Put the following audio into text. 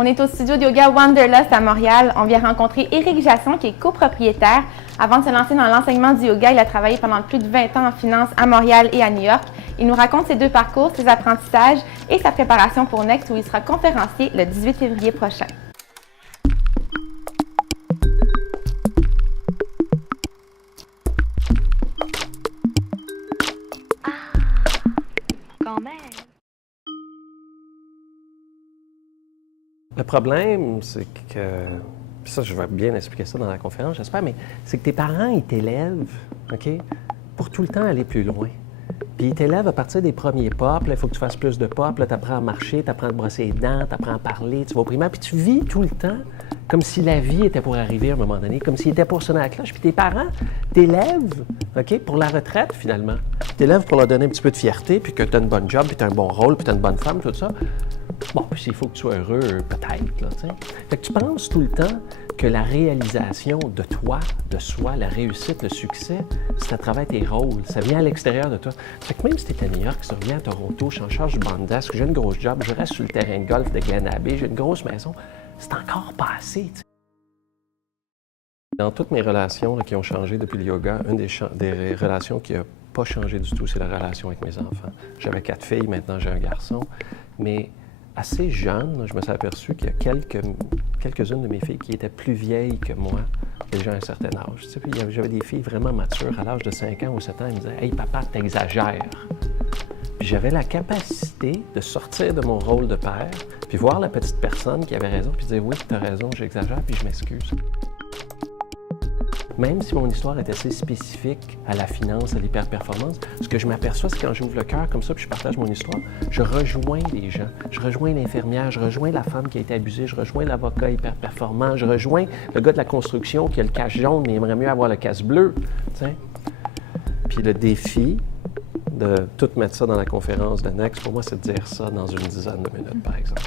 On est au studio de yoga Wanderlust à Montréal. On vient rencontrer Éric Jasson, qui est copropriétaire. Avant de se lancer dans l'enseignement du yoga, il a travaillé pendant plus de 20 ans en finance à Montréal et à New York. Il nous raconte ses deux parcours, ses apprentissages et sa préparation pour Next, où il sera conférencier le 18 février prochain. Quand même. Le problème, c'est que, ça, je vais bien expliquer ça dans la conférence, j'espère, mais c'est que tes parents, ils t'élèvent, OK, pour tout le temps aller plus loin. Puis ils t'élèvent à partir des premiers pas, puis là, il faut que tu fasses plus de pas, puis là, tu apprends à marcher, tu apprends à te brosser les dents, tu apprends à parler, tu vas au primaire, puis tu vis tout le temps comme si la vie était pour arriver à un moment donné, comme s'il était pour sonner à la cloche. Puis tes parents t'élèvent, OK, pour la retraite, finalement. T'élèvent pour leur donner un petit peu de fierté, puis que tu as une bonne job, puis tu as un bon rôle, puis tu as une bonne femme, tout ça. Bon, puis s'il faut que tu sois heureux, peut-être, là, tu sais. Fait que tu penses tout le temps que la réalisation de toi, de soi, la réussite, le succès, c'est à travers tes rôles. Ça vient à l'extérieur de toi. Fait que même si tu es à New York, si tu reviens à Toronto, je suis en charge du banc de desk, j'ai une grosse job, je reste sur le terrain de golf de Glen Abbey, j'ai une grosse maison, c'est encore pas assez, tu sais. Dans toutes mes relations là, qui ont changé depuis le yoga, une des relations qui n'a pas changé du tout, c'est la relation avec mes enfants. J'avais 4 filles, maintenant j'ai un garçon, mais assez jeune, je me suis aperçu qu'il y a quelques-unes de mes filles qui étaient plus vieilles que moi, déjà à un certain âge. Tu sais, puis j'avais des filles vraiment matures, à l'âge de 5 ans ou 7 ans, elles me disaient « Hey papa, t'exagères ». Puis j'avais la capacité de sortir de mon rôle de père, puis voir la petite personne qui avait raison, puis dire « Oui, t'as raison, j'exagère, puis je m'excuse ». Même si mon histoire est assez spécifique à la finance, à l'hyperperformance, ce que je m'aperçois, c'est quand j'ouvre le cœur comme ça, puis je partage mon histoire, je rejoins les gens. Je rejoins l'infirmière, je rejoins la femme qui a été abusée, je rejoins l'avocat hyperperformant, je rejoins le gars de la construction qui a le cache jaune, mais il aimerait mieux avoir le cache bleu. T'sais. Puis le défi de tout mettre ça dans la conférence de Next, pour moi, c'est de dire ça dans une dizaine de minutes, par exemple.